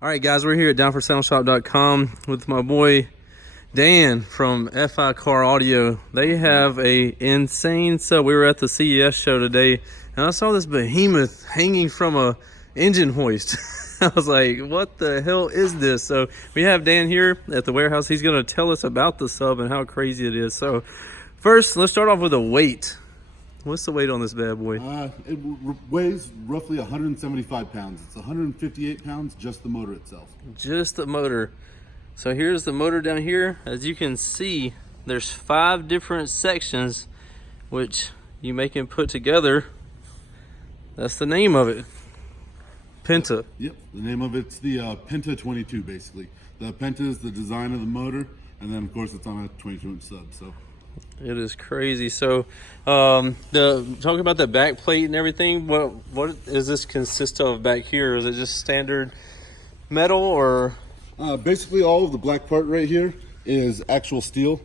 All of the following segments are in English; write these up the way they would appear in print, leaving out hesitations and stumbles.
All right, guys, we're here at downforsoundshop.com with my boy Dan from FI Car Audio. They have a insane sub. We were at the CES show today, and I saw this behemoth hanging from a engine hoist. I was like, what the hell is this? So we have Dan here at the warehouse. He's going to tell us about the sub and how crazy it is. So first, let's start off with the weight. What's the weight on this bad boy? It weighs roughly 175 pounds. It's 158 pounds, just the motor itself. Just the motor. So here's the motor down here. As you can see, there's 5 different sections which you make and put together. That's the name of it. Penta. Yep, the name of it's the Penta 22, basically. The Penta is the design of the motor, and then of course it's on a 22-inch sub. So it is crazy. So talking about the back plate and everything, what does this consist of back here? Is it just standard metal, or basically all of the black part right here is actual steel.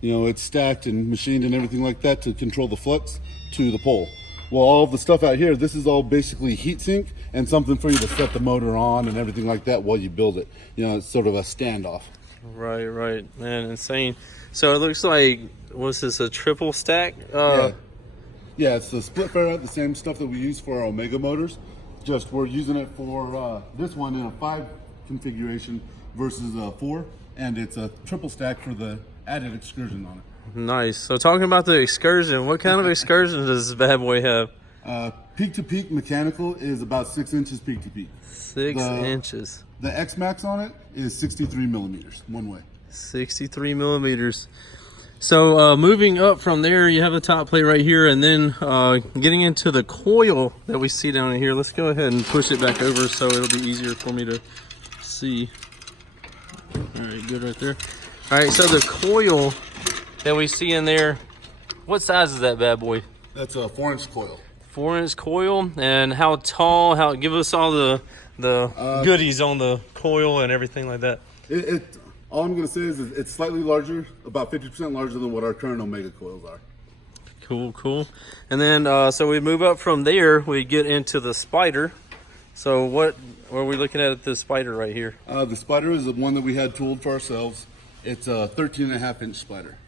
You know, it's stacked and machined and everything like that to control the flux to the pole. Well, all of the stuff out here, this is all basically heat sink and something for you to set the motor on and everything like that while you build it. You know, it's sort of a standoff. Right, man, insane. So it looks like, what's this, a triple stack? Yeah, it's the split ferrite, the same stuff that we use for our Omega motors. Just we're using it for this one in a 5 configuration versus a 4, and it's a triple stack for the added excursion on it. Nice. So talking about the excursion, what kind of excursion does this bad boy have? Peak to peak mechanical is about 6 inches peak to peak. 6 inches. The X Max on it is 63 millimeters one way. 63 millimeters. So moving up from there, you have the top plate right here, and then getting into the coil that we see down in here. Let's go ahead and push it back over so it'll be easier for me to see. All right, good right there. All right, so the coil that we see in there, what size is that bad boy? That's a 4-inch coil. 4-inch coil. And how tall? Give us all the goodies on the coil and everything like that. All I'm going to say is it's slightly larger, about 50% larger than what our current Omega coils are. Cool. And then so we move up from there, we get into the spider. So what are we looking at the spider right here? The spider is the one that we had tooled for ourselves. It's a 13.5-inch spider.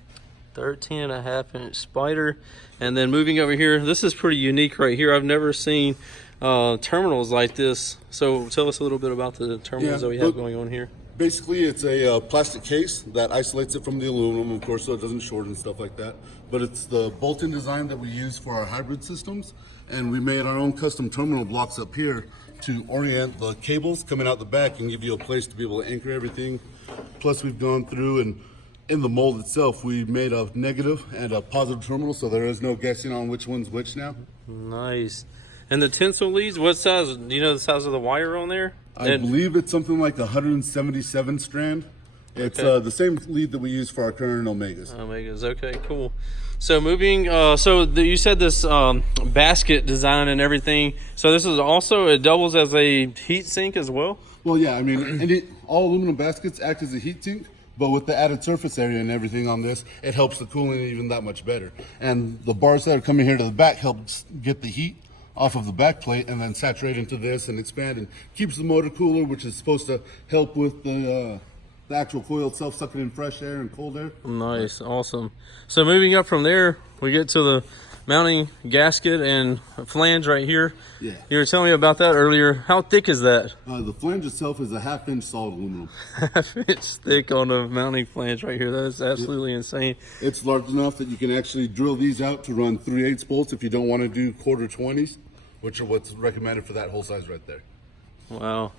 13.5-inch spider. And then moving over here, this is pretty unique right here. I've never seen terminals like this. So tell us a little bit about the terminals that we have going on here. Basically, it's a plastic case that isolates it from the aluminum, of course, so it doesn't short and stuff like that. But it's the bolt-in design that we use for our hybrid systems. And we made our own custom terminal blocks up here to orient the cables coming out the back and give you a place to be able to anchor everything. Plus, we've gone through and in the mold itself, we made a negative and a positive terminal, so there is no guessing on which one's which now. Nice. And the tensile leads, what size? Do you know the size of the wire on there? I believe it's something like 177 strand. It's the same lead that we use for our current Omegas. Omegas, okay, cool. So moving, you said this basket design and everything. So this is also, it doubles as a heat sink as well? Well, yeah, I mean, all aluminum baskets act as a heat sink, but with the added surface area and everything on this, it helps the cooling even that much better. And the bars that are coming here to the back helps get the heat off of the back plate and then saturate into this and expand and keeps the motor cooler, which is supposed to help with the actual coil itself, sucking in fresh air and cold air. Nice, awesome. So moving up from there, we get to the mounting gasket and flange right here. Yeah. You were telling me about that earlier. How thick is that? The flange itself is a 1/2-inch solid aluminum. 1/2 inch thick on the mounting flange right here. That is absolutely insane. It's large enough that you can actually drill these out to run 3/8 bolts if you don't want to do 1/4 20s, which are what's recommended for that whole size right there. Wow,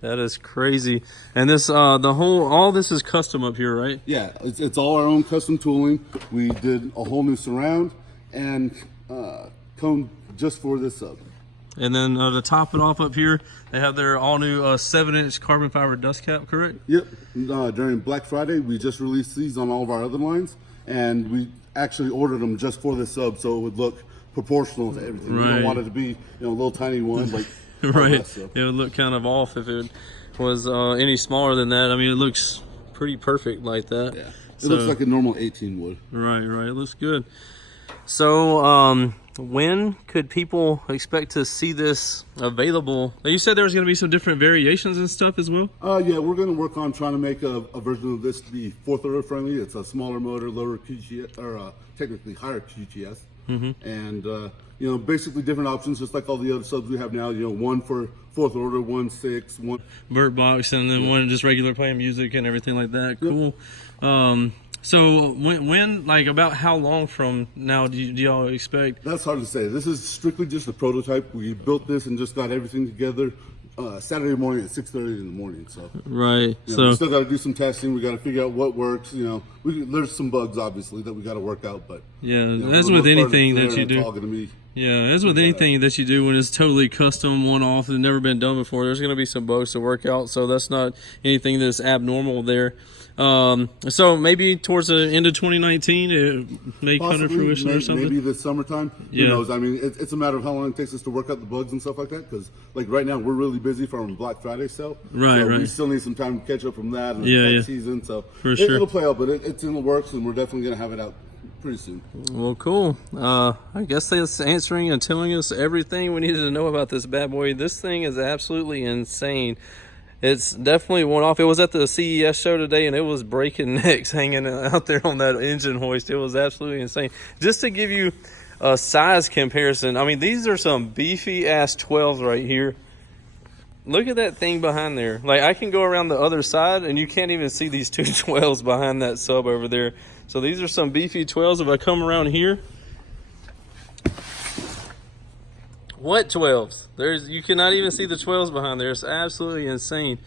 that is crazy. And this, all this is custom up here, right? Yeah, it's all our own custom tooling. We did a whole new surround and cone just for this sub. And then to top it off up here, they have their all new 7-inch carbon fiber dust cap, correct? Yep. During Black Friday, we just released these on all of our other lines, and we actually ordered them just for this sub so it would look proportional to everything. Right. We don't want it to be, a little tiny one like right. It would look kind of off if it was any smaller than that. I mean, it looks pretty perfect like that. Yeah. It looks like a normal 18 would. Right. It looks good. So when could people expect to see this available? You said there was going to be some different variations and stuff as well? Yeah, we're going to work on trying to make a version of this to be fourth order friendly. It's a smaller motor, lower QGS, or technically higher QGS. And, you know, basically different options, just like all the other subs we have now. You know, one for fourth order, 1.6, one Burt box, and then one just regular playing music and everything like that. Cool. So when, like, about how long from now do y'all expect? That's hard to say. This is strictly just a prototype. We built this and just got everything together Saturday morning at 6:30 in the morning. So right. You know, so we still got to do some testing. We got to figure out what works. You know, there's some bugs obviously that we got to work out. But yeah, you know, as with anything that you do. It's all gonna be, yeah, as with anything that you do when it's totally custom, one-off, and never been done before, there's going to be some bugs to work out. So that's not anything that's abnormal there. So maybe towards the end of 2019, it may come to fruition or something. Maybe this summertime. Who knows? I mean, it's a matter of how long it takes us to work out the bugs and stuff like that. Because like right now, we're really busy from Black Friday sale. Right. We still need some time to catch up from that and tax season. So for sure, it'll play out, but it's in the works, and we're definitely gonna have it out pretty soon. Well, cool. I guess that's answering and telling us everything we needed to know about this bad boy. This thing is absolutely insane. It's definitely one off. It was at the CES show today, and it was breaking necks hanging out there on that engine hoist. It was absolutely insane. Just to give you a size comparison, I mean, these are some beefy ass 12s right here. Look at that thing behind there. Like, I can go around the other side, and you can't even see these two 12s behind that sub over there. So these are some beefy 12s. If I come around here, what 12s? You cannot even see the 12s behind there. It's absolutely insane.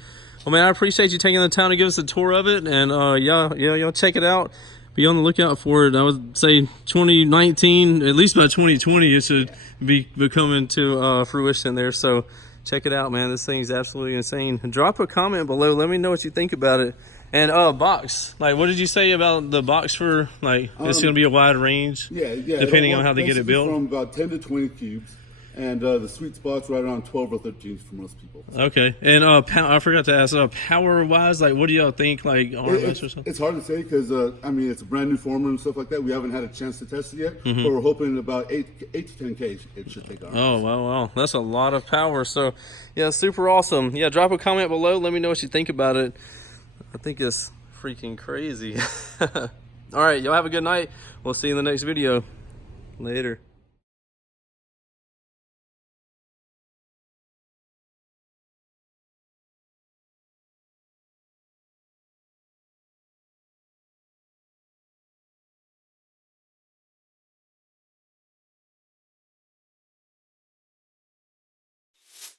Well, man, I appreciate you taking the time to give us a tour of it, and y'all check it out. Be on the lookout for it. I would say 2019, at least by 2020, it should be coming to fruition there. So check it out, man. This thing's absolutely insane. Drop a comment below. Let me know what you think about it. And box, like, what did you say about the box for? Like, it's going to be a wide range, depending on how they get it built. From about 10 to 20 cubes, and the sweet spot's right around 12 or 13 for most people. Okay, and I forgot to ask, power wise, like, what do y'all think, like, RMS or something? It's hard to say because I mean, it's a brand new former and stuff like that. We haven't had a chance to test it yet, but we're hoping about 8 to 10K it should take RMS. Oh wow, that's a lot of power. So yeah, super awesome. Yeah, drop a comment below. Let me know what you think about it. I think it's freaking crazy. All right, y'all have a good night. We'll see you in the next video. Later.